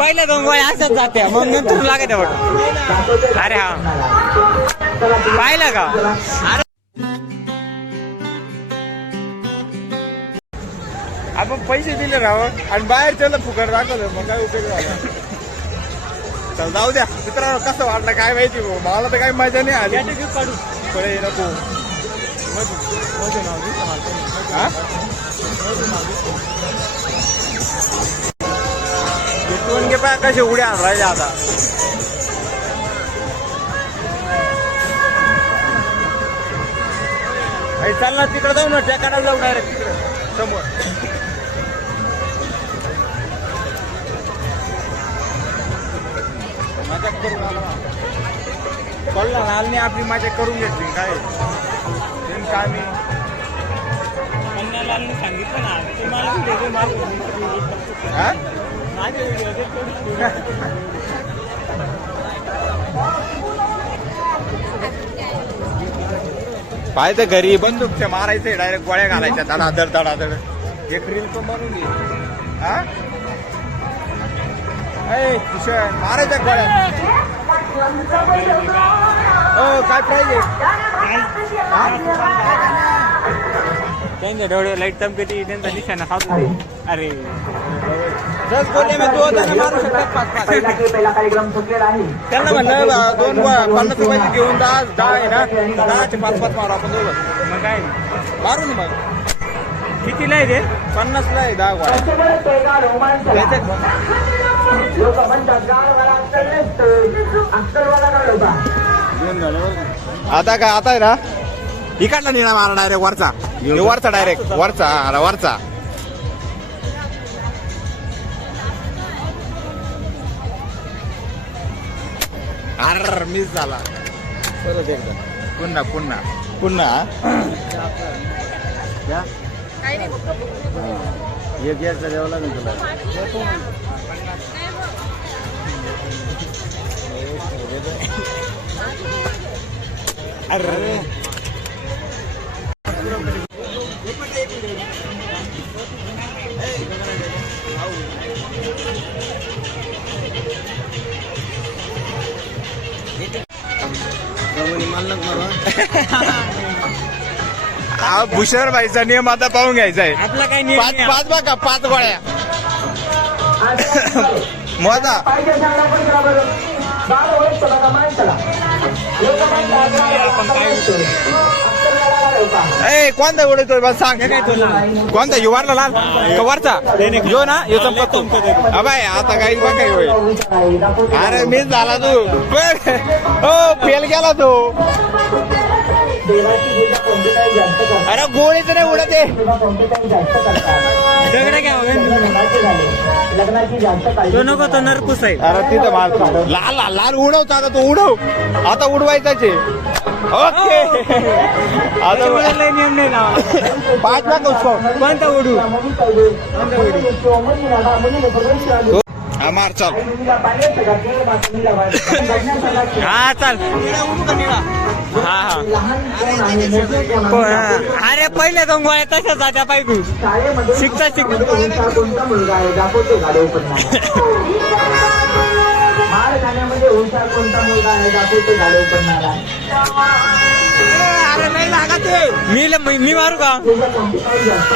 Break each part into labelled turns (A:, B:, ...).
A: पहिल्या दोन गोळ्या असंच जाते मग नंतर लागत बघ अरे हा. पाहिलं का? अरे
B: आपण पैसे दिले राव आणि बाहेर त्याला फुकट दाखवलं मग काय उपयोग झाला? चल जाऊ द्या. मित्रांनो कसं वाटलं काय माहिती भाऊ? मला तर काही मजा नाही आली. काढू. पळे नको. हा? घे पाय कसे उड्या आणलाय आता. चल ना तिकडे जाऊ ना टेकाडाला जाऊ डायरेक्ट तिकडे समोर. मजा करून कळलं ना आलनी आपली मजा करून घेतली काय? तीन काय मी
A: अन्नालालने सांगितलं ना तुम्हाला व्हिडिओ
B: पाय तर घरी बंदूकच्या मारायचे डायरेक्ट गोळ्या घालायच्या धडाधड धडाधड. एक रील पण बनवून घे. हा? ऐ, किशन मारायच्या गोळ्या. हो काय प्राईज आहे?
A: त्यांच्या डोळे लाइट चमकती त्यांचा निशाणा हात अरे.
B: दस गोळे मी दोन जण मारू शकतात पाच पाच.
C: पहिला कार्यक्रम संपलेला आहे
B: त्यांना म्हणलं दोन पन्नास रुपयाचे घेऊन दहा दहा आहे ना. दहाचे पाच पाच मारू आपण दोघं.
A: मग काय?
B: मारू ना मग.
A: कितीला आहे ते?
B: पन्नासला आहे दहा गोळ्या आता काय आता आहे ना? इकडला निळा मारा डायरेक्ट वरचा. वरचा डायरेक्ट वरचा वरचा. अर मिस झाला. परत एकदा. पुन्हा पुन्हा. पुन्हा एक याचा द्यावं लागेल तुला. अरे. हा भूषण भाईचा नियम आता पाहून घ्यायचा आहे.
A: आपला काही नियम
B: पाच
A: नाही.
B: पाच बघा पाच गोळ्या. मोजा
C: बघा.
B: ए कोणता उडतोय बस सांग.
A: काय तुला.
B: कोणता? युवारला लाल? का वरचा? यो ना यो चमकतो अबाय आता काही बघा होय अरे मिस झाला तू. पण हो फेल गेला तू. अरे गोळीच नाही उडत आहे
C: कोणते
A: दगड तो नको तो नरकुस आहे.
B: अरे तिथं मार लाल लाल लाल उडवतो आता तू उडव. आता उडवायचाच ओके. आता
A: त्याच्यामुळे लय नियम नाही लावा
B: पाच लाख
A: कोणता उडू?
C: मुली पाहिजे
B: हा मार चाल.
A: हा चाल. हा हा. हा. अरे पहिल्या दोन गोळ्या तशाच जात्या पाहिजे शिकता शिकता.
C: हुशार कोणता मुलगा आहे दाखवते गाडव मार खाण्यामध्ये हुशार कोणता मुलगा आहे? दाखवते पडणारा
A: मी मी मारू का?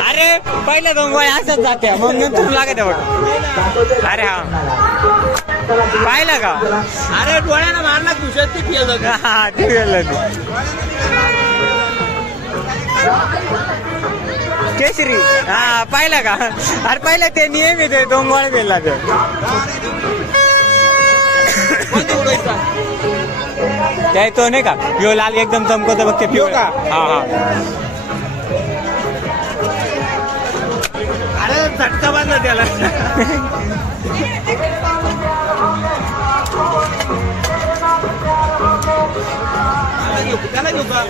A: अरे पहिल्या दोन गोळ्या असंच जात्या मग नंतर लागत अरे हा. पाहिलं का?
B: अरे डोळ्यानं मारला खुशात ते फेल झालं.
A: हा ते गेलं ते. केसरी. हा पाहिलं का? अरे पाहिलं ते नियम आहे ते दोन गोळ्या दिला ते काय तो नाही का? यो लाल एकदम चमकतो बघ ते पिवळा.
B: का?
A: हा हा.
B: अरे झटका बांधला त्याला. त्याला घेऊ का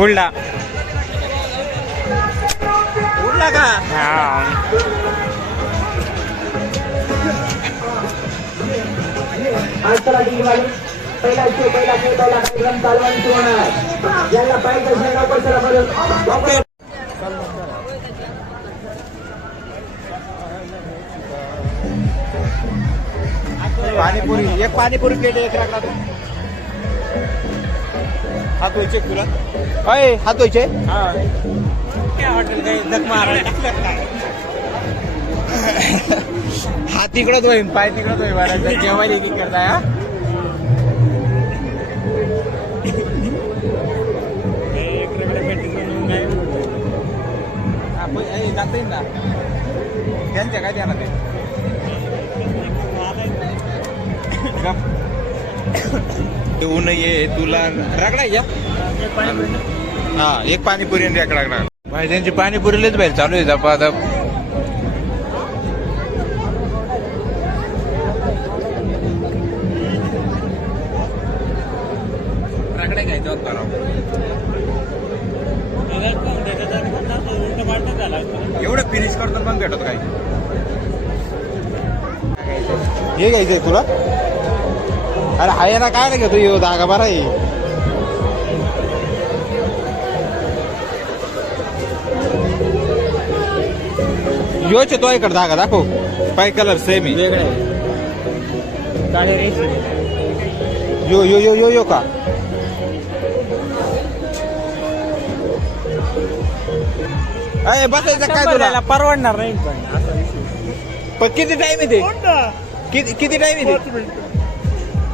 A: उडला.
B: उडला का?
A: हा.
C: अडथळा जिंकला पहिला खेळ पहिला खेळ पहिला कार्यक्रम चालवांची होणार. ज्यांना पाहिजे शेगाव परिसरा बरोबर
B: पाणीपुरी एक पाणीपुरी प्लेट एक राखला तू. हात व्हायचे तुला? अय हात
A: व्हायचे हॉटेल काही जग मारा
B: हात तिकडं धुईन पाय तिकडं धुई मारायचं जेवायला एक करताय हा? हा, जाता येईल ना? त्यांच्या काय ते तुला रगडा या हा एक पाणीपुरी रगडा. भाज्यांची पाणीपुरीलाच बाहेर चालू आहे एवढं फिनिश करतो मग भेटत काही. हे घ्यायचंय तुला? अरे हाय ना काय ना घेतो येऊ धागा बरा आहे. योच तो इकडे धागा दाखव. पाय कलर सेम आहे. यो यो यो यो यो का? अय बसायचं काय तुला?
A: परवडणार नाही. पण
B: पण किती टाइम येते? किती किती टाइम येते?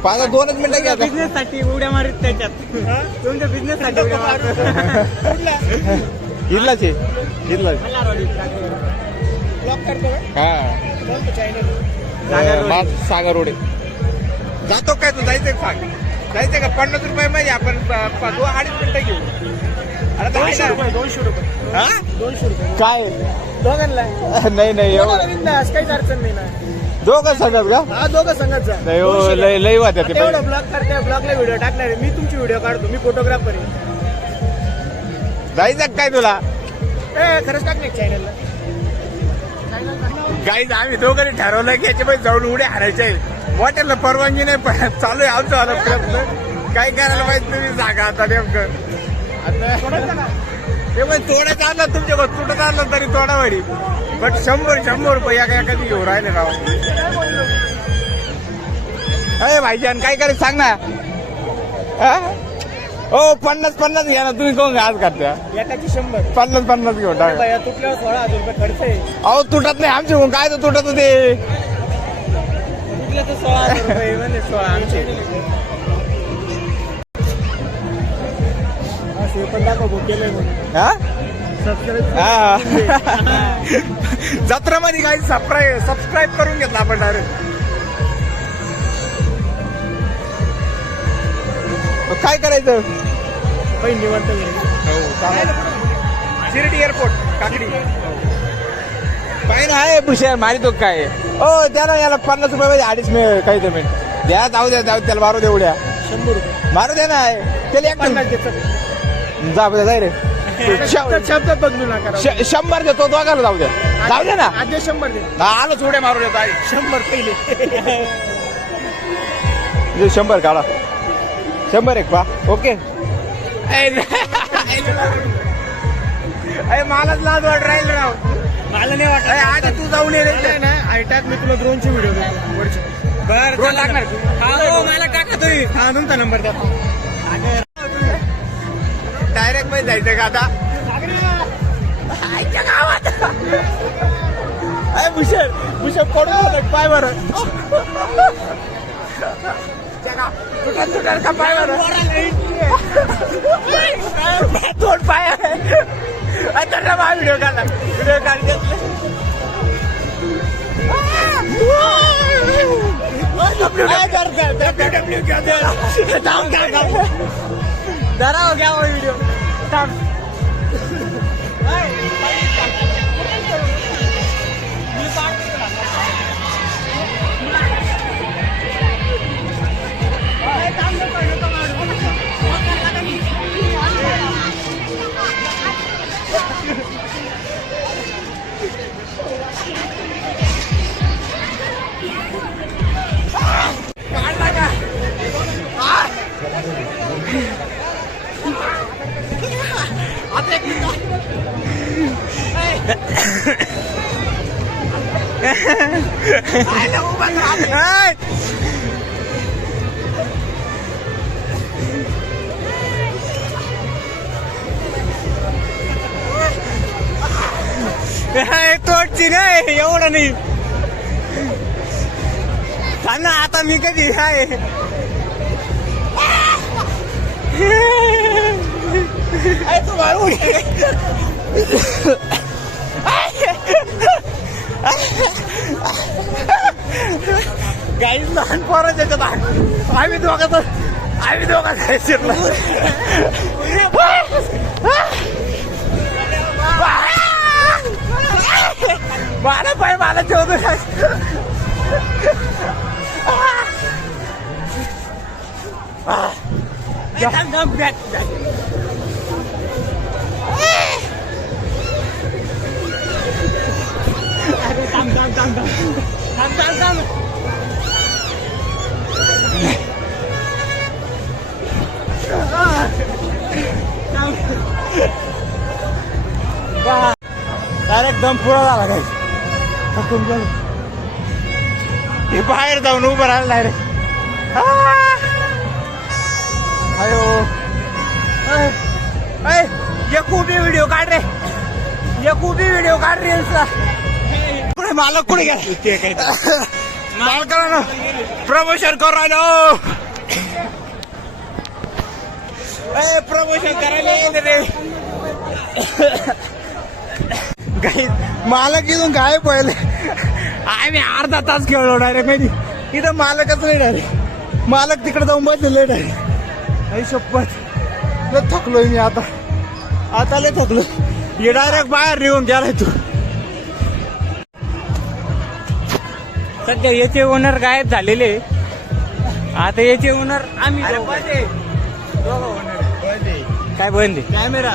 B: पाच दोनच मिनिटं घ्या आता.
A: बिझनेस साठी उड्या मारित त्याच्यात. तुमच्या बिझनेस साठी उड्या मारत.
B: इल्लाच आहे. इल्लाच हा.
A: सागर रोड.
B: मा- सागर रोड. आहे. जातो काय तू? जायचंय सांग जायचंय का? पन्नास रुपये माहिती आपण प- प- दोन अडीच मिनिटं घेऊ. आहे ना.
A: दोनशे रुपये.
B: हा?
A: दोनशे रुपये.
B: काय?
A: दोघांना.
B: नाही नाही एवढं.
A: बिंदास काहीच अडचण नाही ना.
B: दोघं सांगत का?
A: हा दोघं संगत जा.
B: नाही हो लय लय वाटत ते
A: एवढं ब्लॉग करते ब्लॉगला व्हिडिओ टाकणार आहे. मी तुमची व्हिडिओ काढतो मी फोटोग्राफर आहे.
B: जायचं काय तुला?
A: ए खरंच टाकणे चॅनलला
B: गाईज आम्ही दोघांनी ठरवलं की याच्यामध्ये जाऊन उड्या हारायचे हॉटेलला परवानगी नाही पण चालू आहे आमचं आलं प्रयत्न काय करायला पाहिजे तुम्ही सांगा आता नेमकं. आता ते पण तोडत आणलं तुमच्या तुटत आणलं तरी तोडावाडी पण शंभर शंभर रुपये एका एखादी घेऊन राहिले राव? अरे भाईजान काय करायचं सांग ना. हा? पन्नास पन्नास घ्या ना तुम्ही कोण आज करता
A: एकाची शंभर.
B: पन्नास पन्नास घेऊन टाका.
A: तुटल्यावर सोळा हजार रुपये खर्च आहे.
B: अहो तुटत नाही आमचे म्हणून काय तर तुटत होते.
A: तुटलं तर सोळा सोळा आमचे. असं पण दाखव केलंय म्हणून
B: हा?
A: सबस्क्राईब
B: हा. जत्रामध्ये काही सबस्क्राईब सबस्क्राईब करून घेतला आपण डायरेक्ट काय करायचं?
A: पहिली निवडत घरी.
B: शिर्डी एअरपोर्ट काकडी. पाहिजे आहे पुषे मारी तो काय? हो त्याला याला पन्नास रुपये मध्ये अडीच मिळ काही मिनिट द्या जाऊ द्या जाऊ द्या, त्याला मारू दे उड्या.
A: शंभर रुपये.
B: मारू दे ना त्याला एक
A: पन्नास देतात
B: जा बरं, जाय रे.
A: शब्द शब्द बदलू नका राव.
B: श- शंभर देतो दोघाला जाऊ द्या जाऊ दे ना.
A: आधी शंभर दे.
B: हा, आलो उड्या मारू देतो आई.
A: शंभर पहिले.
B: जे शंभर काढा. शंभर एक पा. ओके. अरे मलाच लाज वाट राहील राव.
A: मला नाही वाटत.
B: अरे आज तू जाऊन ये रे.
A: ना आयटाक मी तुला ड्रोनची व्हिडिओ देतो. वरची.
B: बर
A: ड्रोन टाकणार हो, मला टाका तुम्ही. हा तुमचा नंबर द्या.
B: डायरेक्टमध्ये जायचं का आता? आईच्या गावात. अरे भूषण भूषण पडून गेलं पाय बर तुटत तुटत का पाय बर दोन पाय आहे. आता ना बा व्हिडिओ काढला. व्हिडिओ काढ
A: जरा हो गया वो व्हिडिओ
B: आता
A: एक तोडची नाही एवढं नाही ना आता मी कधी आहे
B: अरे तू मारू उडी. लहान पोरं त्याच्यात. आम्ही दोघात आम्ही दोघात आहे शिरला. मला पाय मला ठेवतो काय डायरेक्ट दम पुरा झाला काय थकून गेलो हे बाहेर जाऊन उभं राहिलं डायरेक्ट अयो. अय, अय, एक उभी व्हिडिओ काढ रे. एक उभी व्हिडिओ काढ रील्सचा मालक कुठे गेला? मालकाला प्रमोशन करू राहिलो. प्रमोशन करायला मालक इथून काय पहिले आम्ही अर्धा तास खेळलो डायरेक्ट माहिती इथं मालकच नाही डायरेक्ट मालक तिकडे जाऊन बसलेले डायरेक्ट आई शपथ. लय थकलोय मी आता. आता लय थकलो हे डायरेक्ट बाहेर निघून गेलाय तू.
A: सध्या याचे ओनर गायब झालेले आता याचे ओनर आम्ही दोघं. काय बंद आहे?
B: कॅमेरा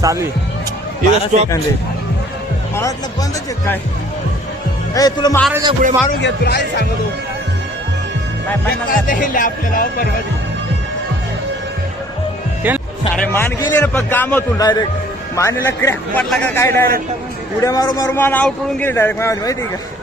B: चालू आहे
A: बारा
B: इथं stop.
A: सेकंद आहे.
B: मला वाटलं बंदच आहे काय ए तुला मारायच्या पुढे मारून घ्या तुला आई सांगतो
A: काय हजार.
B: आपल्याला
A: ते-
B: अरे मान गेले ना पण कामातून डायरेक्ट मानेला क्रॅक पडला का काय डायरेक्ट उड्या मारू मारू मान आउट करून गेले डायरेक्ट माहिती आहे का